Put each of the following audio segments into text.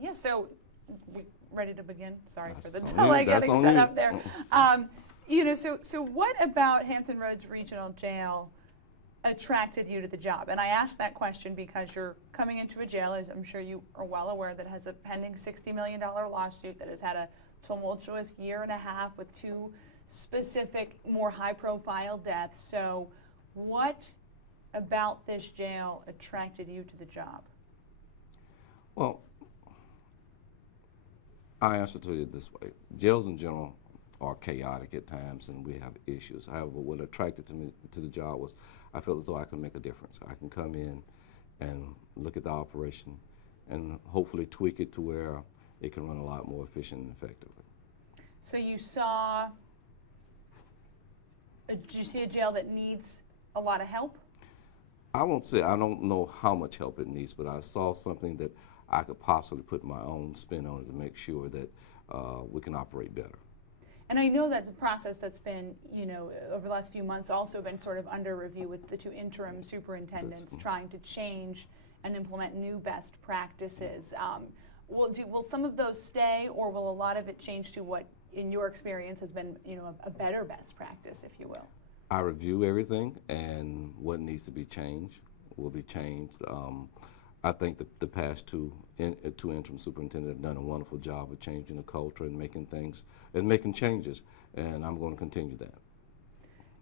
Yeah, so we ready to begin? Sorry for the That's on delay you. That's getting on set you. up there. So what about Hampton Roads Regional Jail attracted you to the job? And I asked that question because you're coming into a jail, as I'm sure you are well aware, that has a pending $60 million lawsuit that has had a tumultuous year and a half with two specific, more high-profile deaths. So what about this jail attracted you to the job? Well, I answer to it this way. Jails in general are chaotic at times and we have issues. However, what attracted me to the job was I felt as though I could make a difference. I can come in and look at the operation and hopefully tweak it to where it can run a lot more efficient and effectively. So you saw, did you see a jail that needs a lot of help? I won't say I don't know how much help it needs, but I saw something that I could possibly put my own spin on it to make sure that we can operate better. And I know that's a process that's been, over the last few months also been sort of under review with the two interim superintendents trying to change and implement new best practices. Will some of those stay, or will a lot of it change to what, in your experience, has been, a better best practice, if you will? I review everything, and what needs to be changed will be changed. I think the past two interim superintendents have done a wonderful job of changing the culture and making things and making changes, and I'm going to continue that.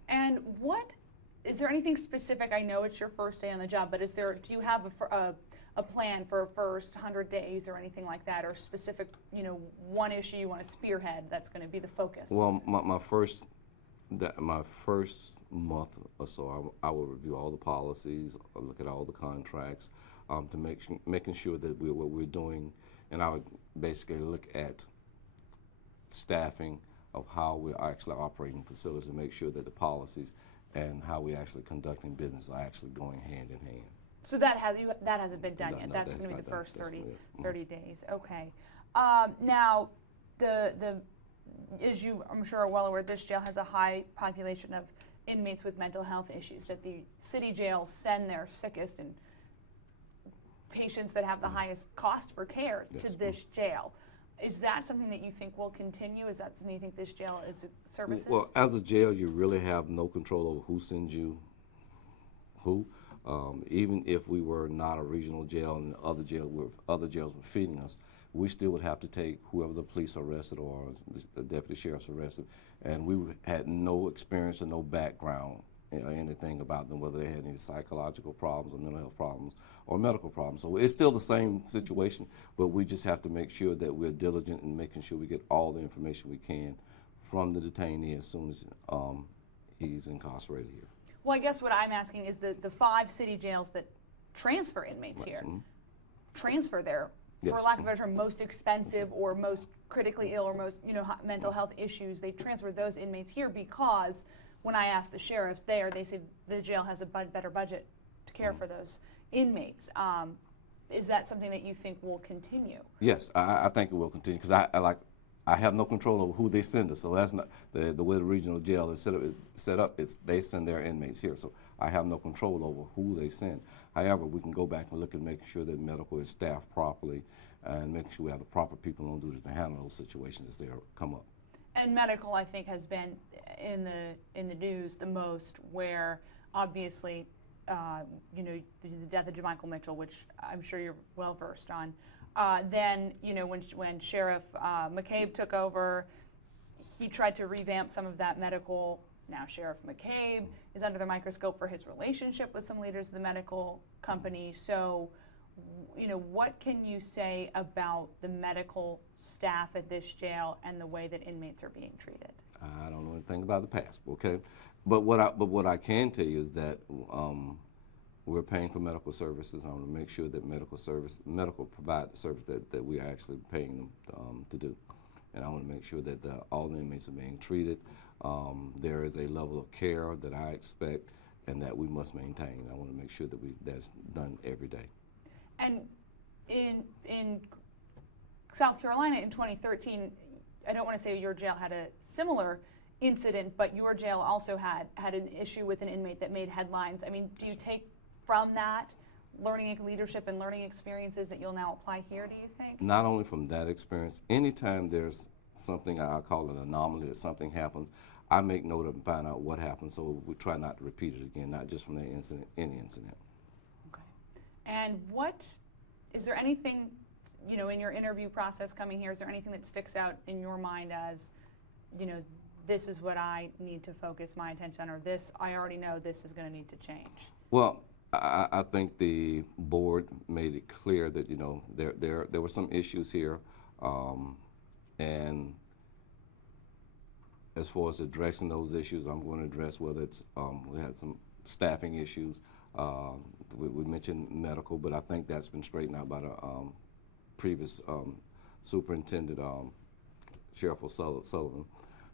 And is there anything specific? I know it's your first day on the job, but do you have a plan for a first 100 days or anything like that, or specific, one issue you want to spearhead that's going to be the focus? Well, my first month or so, I will review all the policies, I'll look at all the contracts, to making sure that what we're doing, and I would basically look at staffing of how we're actually operating facilities to make sure that the policies and how we're actually conducting business are actually going hand in hand. So that hasn't been done yet. No, that's going to be the done. first That's 30 days. Okay. Now, as you, I'm sure, are well aware, this jail has a high population of inmates with mental health issues, that the city jails send their sickest and patients that have the highest cost for care to this jail. Is that something that you think will continue? Is that something you think this jail services? Well, as a jail, you really have no control over who sends you who. Even if we were not a regional jail and other jails were feeding us, we still would have to take whoever the police arrested or the deputy sheriff's arrested, and we had no experience or no background or anything about them, whether they had any psychological problems or mental health problems or medical problems. So it's still the same situation, but we just have to make sure that we're diligent in making sure we get all the information we can from the detainee as soon as he's incarcerated here. Well, I guess what I'm asking is the 5 city jails that transfer inmates here, transfer their, for lack of a better term, most expensive or most critically ill or most mental health issues, they transfer those inmates here because when I asked the sheriffs there, they said the jail has a better budget to care for those inmates. Is that something that you think will continue? Yes, I think it will continue because I have no control over who they send us. So that's not the way the regional jail is set up. They send their inmates here, so I have no control over who they send. However, we can go back and look and make sure that medical is staffed properly and make sure we have the proper people on duty to handle those situations as they come up. And medical, I think, has been in the news the most, where obviously, the death of JaMichael Mitchell, which I'm sure you're well versed on. Then, when Sheriff McCabe took over, he tried to revamp some of that medical. Now Sheriff McCabe is under the microscope for his relationship with some leaders of the medical company. So, what can you say about the medical staff at this jail and the way that inmates are being treated? I don't know anything about the past, okay? But what I can tell you is that we're paying for medical services. I want to make sure that medical provide the service that we are actually paying them to do. And I want to make sure that all the inmates are being treated. There is a level of care that I expect and that we must maintain. I want to make sure that that's done every day. And in South Carolina in 2013, I don't want to say your jail had a similar incident, but your jail also had an issue with an inmate that made headlines. I mean, do you take from that learning leadership and learning experiences that you'll now apply here, do you think? Not only from that experience, anytime there's something, I call it an anomaly, that something happens, I make note of and find out what happened, so we try not to repeat it again, not just from that incident, any incident. Okay. And is there anything, you know, in your interview process coming here, is there anything that sticks out in your mind as, you know, this is what I need to focus my attention on, or this, I already know this is going to need to change? Well, I think the board made it clear that, you know, there were some issues here, and as far as addressing those issues, I'm going to address whether it's, we had some staffing issues. We mentioned medical, but I think that's been straightened out by the previous superintendent, Sheriff Sullivan.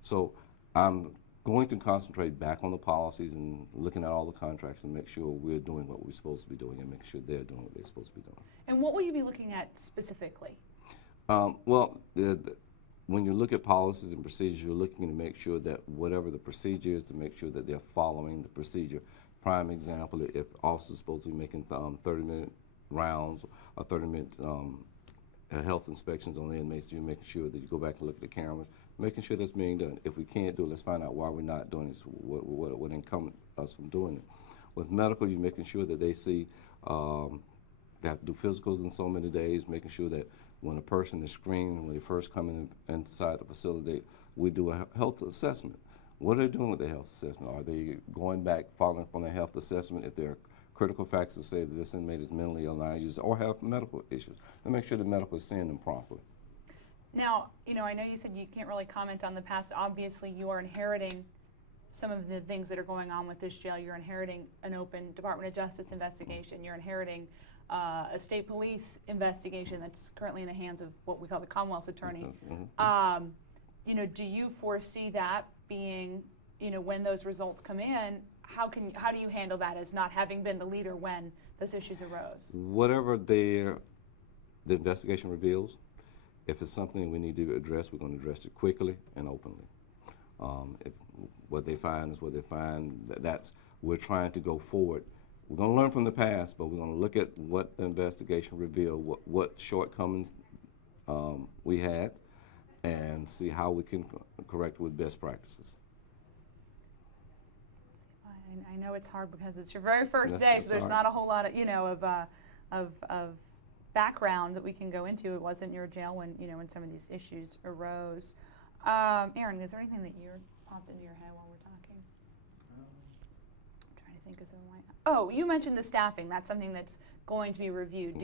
So I'm going to concentrate back on the policies and looking at all the contracts and make sure we're doing what we're supposed to be doing and make sure they're doing what they're supposed to be doing. And what will you be looking at specifically? Well, when you look at policies and procedures, you're looking to make sure that whatever the procedure is, to make sure that they're following the procedure. Prime example, if officers supposed to be making 30-minute rounds or 30-minute health inspections on the inmates, you're making sure that you go back and look at the cameras, making sure that's being done. If we can't do it, let's find out why we're not doing it, what incumbent us from doing it. With medical, you're making sure that they see they have to do physicals in so many days, making sure that when a person is screened, when they first come inside the facility, we do a health assessment. What are they doing with their health assessment? Are they going back, following up on their health assessment if there are critical facts to say that this inmate is mentally ill, or have medical issues, and make sure the medical is seeing them properly. Now, you know, I know you said you can't really comment on the past. Obviously, you are inheriting some of the things that are going on with this jail. You're inheriting an open Department of Justice investigation. You're inheriting a state police investigation that's currently in the hands of what we call the Commonwealth's attorney. Mm-hmm. You know, do you foresee that being, you know, when those results come in, how do you handle that as not having been the leader when those issues arose? Whatever the investigation reveals, if it's something we need to address, we're going to address it quickly and openly. If what they find is what they find, we're trying to go forward. We're going to learn from the past, but we're going to look at what the investigation revealed, what shortcomings we had, and see how we can correct with best practices. I know it's hard because it's your very first day, so there's not a whole lot of, you know, of background that we can go into. It wasn't your jail when, you know, when some of these issues arose. Aaron, is there anything that popped into your head while we're talking? I'm trying to think of something. Oh, you mentioned the staffing. That's something that's going to be reviewed.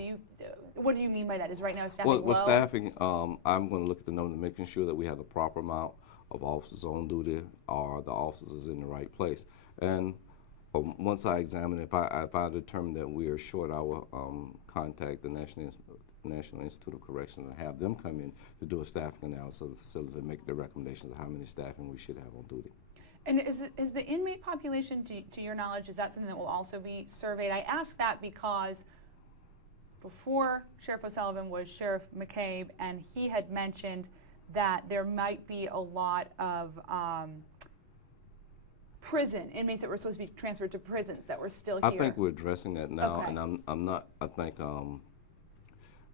What do you mean by that? Is right now staffing low? Well, with staffing, I'm going to look at the number, making sure that we have the proper amount of officers on duty, or the officers in the right place. And once I examine, if I determine that we are short, I will contact the National Institute of Corrections and have them come in to do a staffing analysis of the facilities and make the recommendations of how many staffing we should have on duty. And is the inmate population, to your knowledge, is that something that will also be surveyed? I ask that because before Sheriff O'Sullivan was Sheriff McCabe, and he had mentioned that there might be a lot of prison inmates that were supposed to be transferred to prisons that were still here. I think we're addressing that now, okay. And I'm not. I think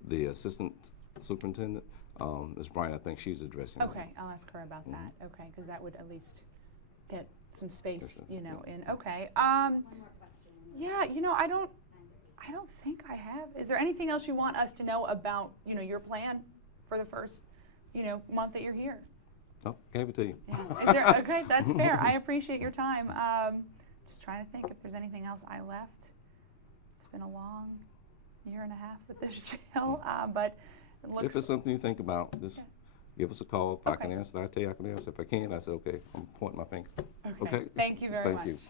the assistant superintendent, Ms. Bryant, I think she's addressing it. Okay, I'll ask her about that. Okay, because that would at least get some space, you know, in. Okay. One more question. Yeah, you know, I don't think I have. Is there anything else you want us to know about, you know, your plan for the first, you know, month that you're here? Oh, gave it to you. Yeah. Is there, okay, that's fair. I appreciate your time. Just trying to think if there's anything else I left. It's been a long year and a half with this jail, but it looks. If it's something you think about, just give us a call. If I Okay. can answer, I tell you I can answer. If I can't, I say, okay, I'm pointing my finger. Okay. Thank you very much. Thank you.